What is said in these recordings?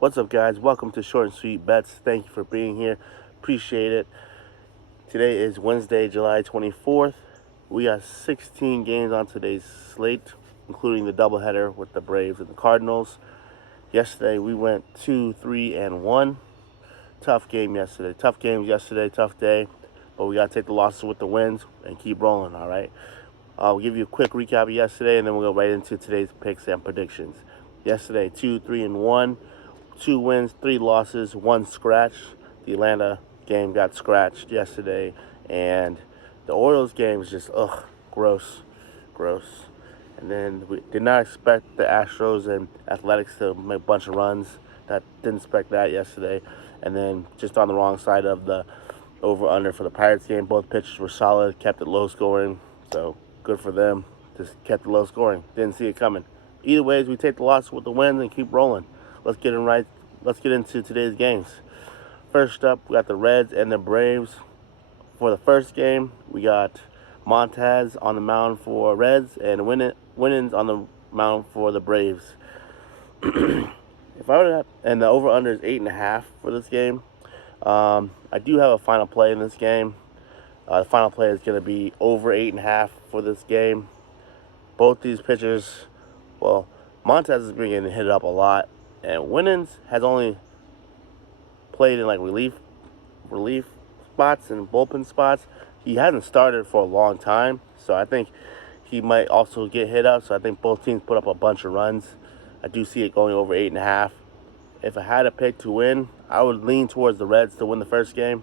What's up, guys? Welcome to Short and Sweet Bets. Thank you for being here. Appreciate it. Today is Wednesday, July 24th. We got 16 games on today's slate, including the doubleheader with the Braves and the Cardinals. Yesterday, we went 2, 3, and 1. Tough game yesterday. Tough games yesterday. Tough day. But we got to take the losses with the wins and keep rolling, all right? I'll give you a quick recap of yesterday, and then we'll go right into today's picks and predictions. Yesterday, 2, 3, and 1. 2 wins, 3 losses, 1 scratch. The Atlanta game got scratched yesterday, and the Orioles game was just gross. And then we did not expect the Astros and Athletics to make a bunch of runs. Didn't expect that yesterday. And then just on the wrong side of the over/under for the Pirates game, both pitchers were solid, kept it low scoring. So good for them. Just kept it low scoring. Didn't see it coming. Either ways, we take the loss with the wins and keep rolling. Let's get into today's games. First up, we got the Reds and the Braves. For the first game, we got Montez on the mound for Reds and Winans on the mound for the Braves. And the over/under is 8.5 for this game. I do have a final play in this game. The final play is going to be over 8.5 for this game. Both these pitchers, Montez has been getting hit up a lot, and Winans has only played in like relief spots and bullpen spots. He hasn't started for a long time, so I think he might also get hit up. So I think both teams put up a bunch of runs. I do see it going over 8.5. If I had a pick to win, I would lean towards the Reds to win the first game.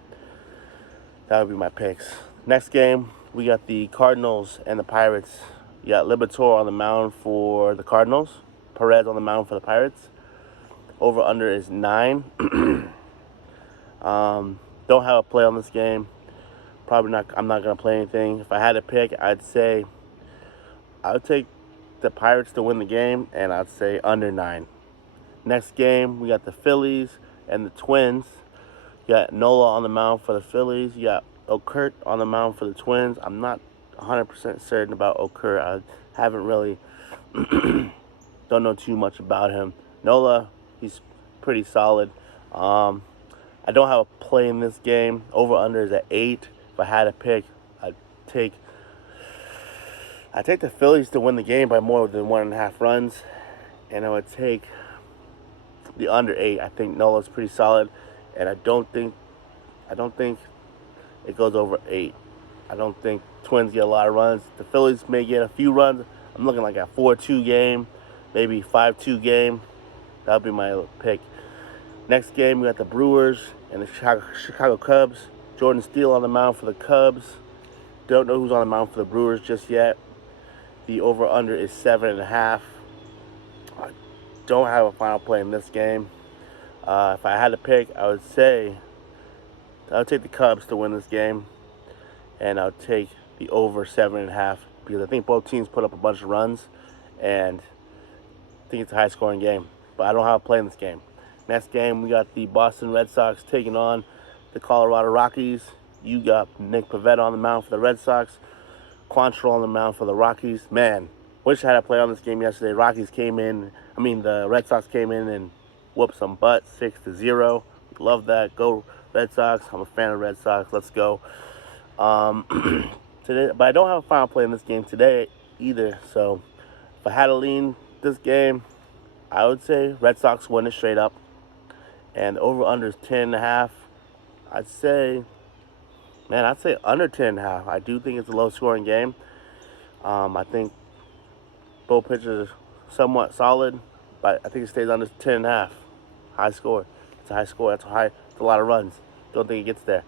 That would be my picks. Next game, we got the Cardinals and the Pirates. You got Liberatore on the mound for the Cardinals, Perez on the mound for the Pirates. Over/under is 9. Don't have a play on this game. I'm not going to play anything. If I had to pick, I would take the Pirates to win the game, and I'd say under 9. Next game, we got the Phillies and the Twins. You got Nola on the mound for the Phillies. You got Okert on the mound for the Twins. I'm not 100% certain about Okert. I haven't really don't know too much about him. Nola, he's pretty solid. I don't have a play in this game. Over/under is at 8. If I had to pick, I'd take the Phillies to win the game by more than 1.5 runs, and I would take the under 8. I think Nola's pretty solid, and I don't think it goes over 8. I don't think Twins get a lot of runs. The Phillies may get a few runs. I'm looking like a 4-2 game, maybe 5-2 game. That'll be my pick. Next game, we got the Brewers and the Chicago Cubs. Jordan Steele on the mound for the Cubs. Don't know who's on the mound for the Brewers just yet. The over/under is 7.5. I don't have a final play in this game. If I had to pick, I would take the Cubs to win this game, and I would take the over 7.5 because I think both teams put up a bunch of runs, and I think it's a high-scoring game. But I don't have a play in this game. Next game, we got the Boston Red Sox taking on the Colorado Rockies. You got Nick Pivetta on the mound for the Red Sox. Quantrill on the mound for the Rockies. Man, wish I had a play on this game yesterday. The Red Sox came in and whooped some butt, 6-0. Love that. Go Red Sox. I'm a fan of Red Sox. Let's go. Today, but I don't have a final play in this game today either. So if I had to lean this game, I would say Red Sox win it straight up. And the over/under is 10.5. I'd say under 10.5. I do think it's a low-scoring game. I think both pitchers are somewhat solid, but I think it stays under 10.5. High score. It's a high score. It's a lot of runs. Don't think it gets there.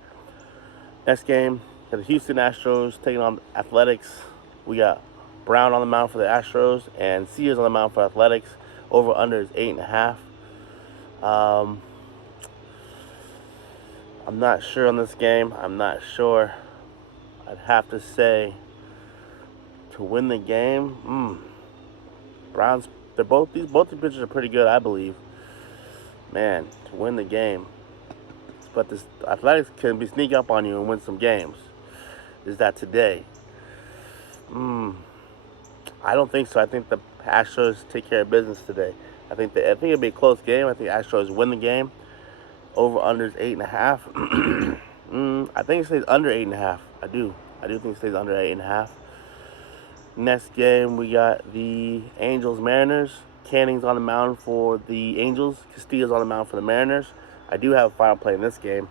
Next game, the Houston Astros taking on Athletics. We got Brown on the mound for the Astros and Sears on the mound for Athletics. Over/under is 8.5. I'm not sure on this game. I'm not sure. I'd have to say to win the game. Browns. Both the pitchers are pretty good, I believe. Man, to win the game. But this Athletics can sneak up on you and win some games. Is that today? I don't think so. I think the Astros take care of business today. I think it'll be a close game. I think Astros win the game. Over under is 8.5. I think it stays under 8.5. I do think it stays under 8.5. Next game, we got the Angels Mariners. Canning's on the mound for the Angels. Castillo's on the mound for the Mariners. I do have a final play in this game.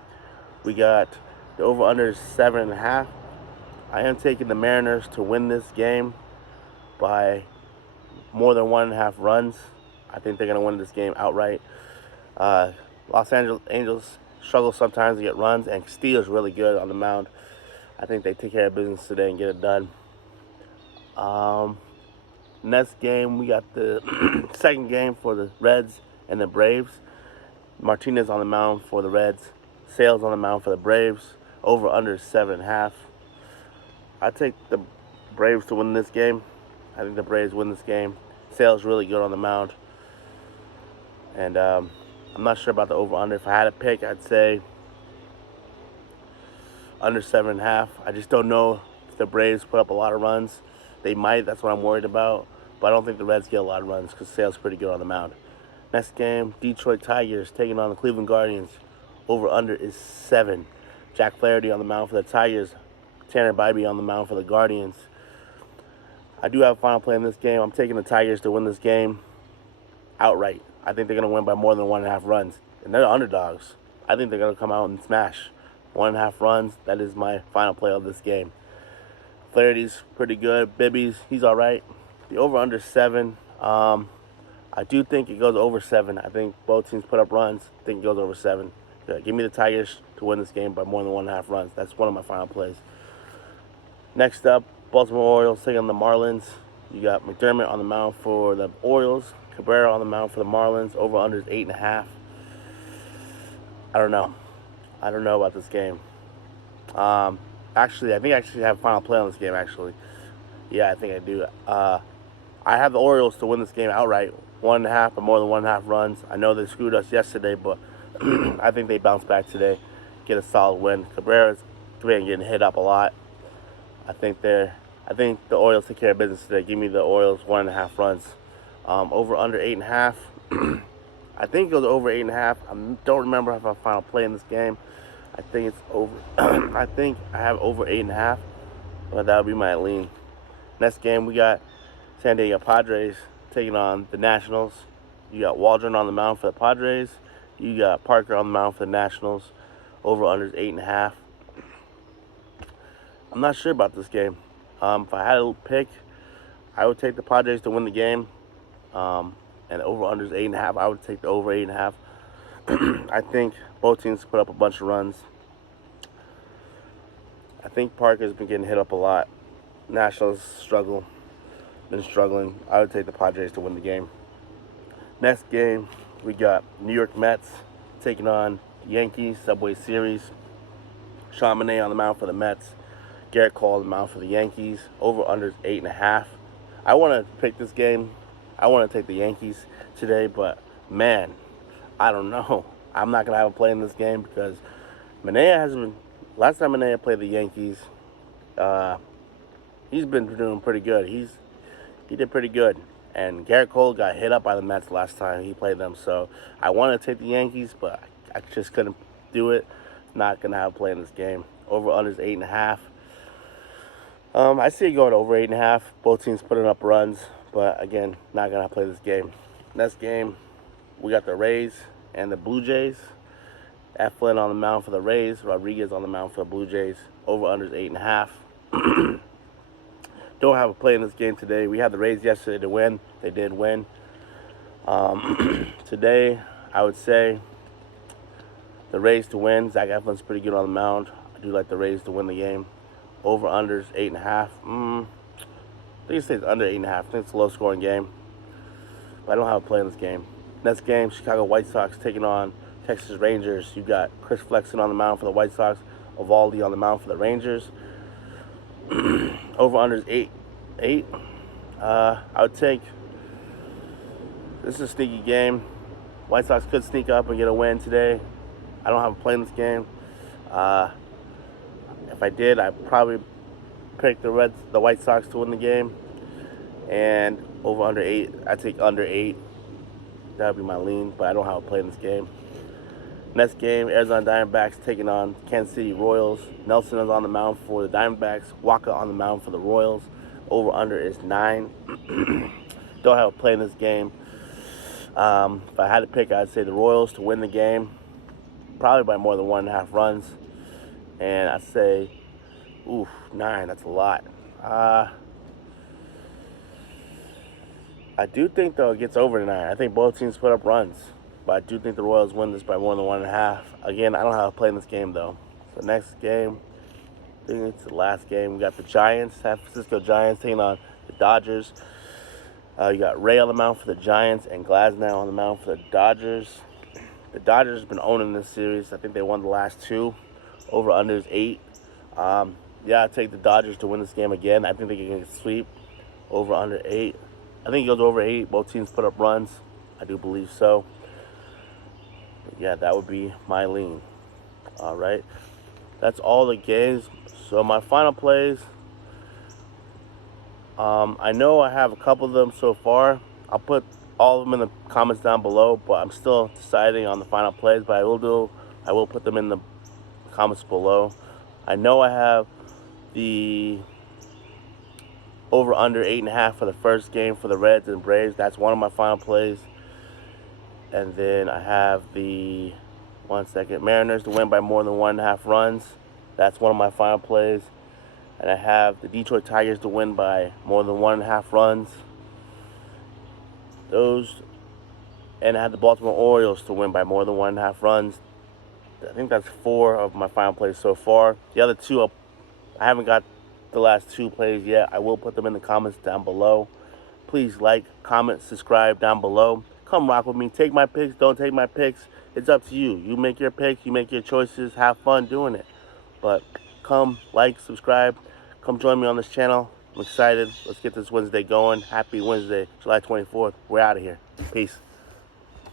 We got the over under 7.5. I am taking the Mariners to win this game by more than 1.5 runs. I think they're going to win this game outright. Los Angeles Angels struggle sometimes to get runs, and Castillo's really good on the mound. I think they take care of business today and get it done. Next game, we got the second game for the Reds and the Braves. Martinez on the mound for the Reds. Sales on the mound for the Braves. Over under 7.5. I take the Braves to win this game. I think the Braves win this game. Sales really good on the mound. And I'm not sure about the over-under. If I had to pick, I'd say under 7.5. I just don't know if the Braves put up a lot of runs. They might. That's what I'm worried about. But I don't think the Reds get a lot of runs because Sale's pretty good on the mound. Next game, Detroit Tigers taking on the Cleveland Guardians. Over-under is 7. Jack Flaherty on the mound for the Tigers. Tanner Bybee on the mound for the Guardians. I do have a final play in this game. I'm taking the Tigers to win this game outright. I think they're going to win by more than 1.5 runs. And they're underdogs. I think they're going to come out and smash. 1.5 runs, that is my final play of this game. Flaherty's pretty good. Bibby's, he's all right. The over-under 7. I do think it goes over 7. I think both teams put up runs. I think it goes over 7. Yeah, give me the Tigers to win this game by more than 1.5 runs. That's one of my final plays. Next up, Baltimore Orioles taking on the Marlins. You got McDermott on the mound for the Orioles. Cabrera on the mound for the Marlins. Over-under is 8.5. I don't know. I don't know about this game. Actually, I think I actually have a final play on this game, actually. Yeah, I think I do. I have the Orioles to win this game outright. 1.5 or more than 1.5 runs. I know they screwed us yesterday, but I think they bounce back today, get a solid win. Cabrera's getting hit up a lot. I think the Orioles take care of business today. Give me the Orioles 1.5 runs. Over under 8.5. I think it goes over 8.5. I don't remember if I have a final play in this game. I think it's over. I think I have over 8.5, but that would be my lean. Next game, we got San Diego Padres taking on the Nationals. You got Waldron on the mound for the Padres. You got Parker on the mound for the Nationals. Over under is 8.5. I'm not sure about this game. If I had to pick, I would take the Padres to win the game. And over under is 8.5. I would take the over 8.5. I think both teams put up a bunch of runs. I think Parker's been getting hit up a lot. Nationals been struggling. I would take the Padres to win the game. Next game, we got New York Mets taking on Yankees, Subway Series. Sean Manaea on the mound for the Mets. Garrett Cole on the mound for the Yankees. Over under is 8.5. I want to pick this game. I want to take the Yankees today, but man, I don't know. I'm not going to have a play in this game because Manaea hasn't been. Last time Manaea played the Yankees, he's been doing pretty good. He did pretty good. And Garrett Cole got hit up by the Mets last time he played them. So I wanted to take the Yankees, but I just couldn't do it. Not going to have a play in this game. Over under is 8.5. I see it going over 8.5. Both teams putting up runs. But again, not going to play this game. Next game, we got the Rays and the Blue Jays. Eflin on the mound for the Rays. Rodriguez on the mound for the Blue Jays. Over under is 8.5. Don't have a play in this game today. We had the Rays yesterday to win. They did win. Today, I would say the Rays to win. Zach Eflin's pretty good on the mound. I do like the Rays to win the game. Over under is 8.5. I think it stays under 8.5. I think it's a low-scoring game. But I don't have a play in this game. Next game, Chicago White Sox taking on Texas Rangers. You got Chris Flexen on the mound for the White Sox. Evaldi on the mound for the Rangers. Over under is 8. I would take. This is a sneaky game. White Sox could sneak up and get a win today. I don't have a play in this game. If I did, I'd probably pick the White Sox to win the game. And over under 8. I take under 8. That would be my lean, but I don't have a play in this game. Next game, Arizona Diamondbacks taking on Kansas City Royals. Nelson is on the mound for the Diamondbacks. Waka on the mound for the Royals. Over-under is 9. Don't have a play in this game. If I had to pick, I'd say the Royals to win the game, probably by more than 1.5 runs. And I'd say, 9, that's a lot. I do think, though, it gets over 9. I think both teams put up runs. But I do think the Royals win this by more than 1.5. Again, I don't have a play in this game, though. So next game, I think it's the last game. We got the Giants, San Francisco Giants taking on the Dodgers. You got Ray on the mound for the Giants and Glasnow on the mound for the Dodgers. The Dodgers have been owning this series. I think they won the last 2. Over-under is 8. Yeah, I take the Dodgers to win this game again. I think they can get sweep. Over-under 8. I think it goes over 8. Both teams put up runs. I do believe so. But yeah, that would be my lean. All right. That's all the games. So my final plays, I know I have a couple of them so far. I'll put all of them in the comments down below, but I'm still deciding on the final plays, but I will put them in the comments below. I know I have the over-under 8.5 for the first game for the Reds and Braves. That's one of my final plays. And then I have the Mariners to win by more than 1.5 runs. That's one of my final plays. And I have the Detroit Tigers to win by more than 1.5 runs. And I have the Baltimore Orioles to win by more than 1.5 runs. I think that's 4 of my final plays so far. The other 2, I haven't got the last 2 plays yet. I will put them in the comments down below. Please like, comment, subscribe down below. Come rock with me. Take my picks, don't take my picks. It's up to you. You make your picks, you make your choices. Have fun doing it. But come, like, subscribe. Come join me on this channel. I'm excited. Let's get this Wednesday going. Happy Wednesday, July 24th. We're out of here. Peace.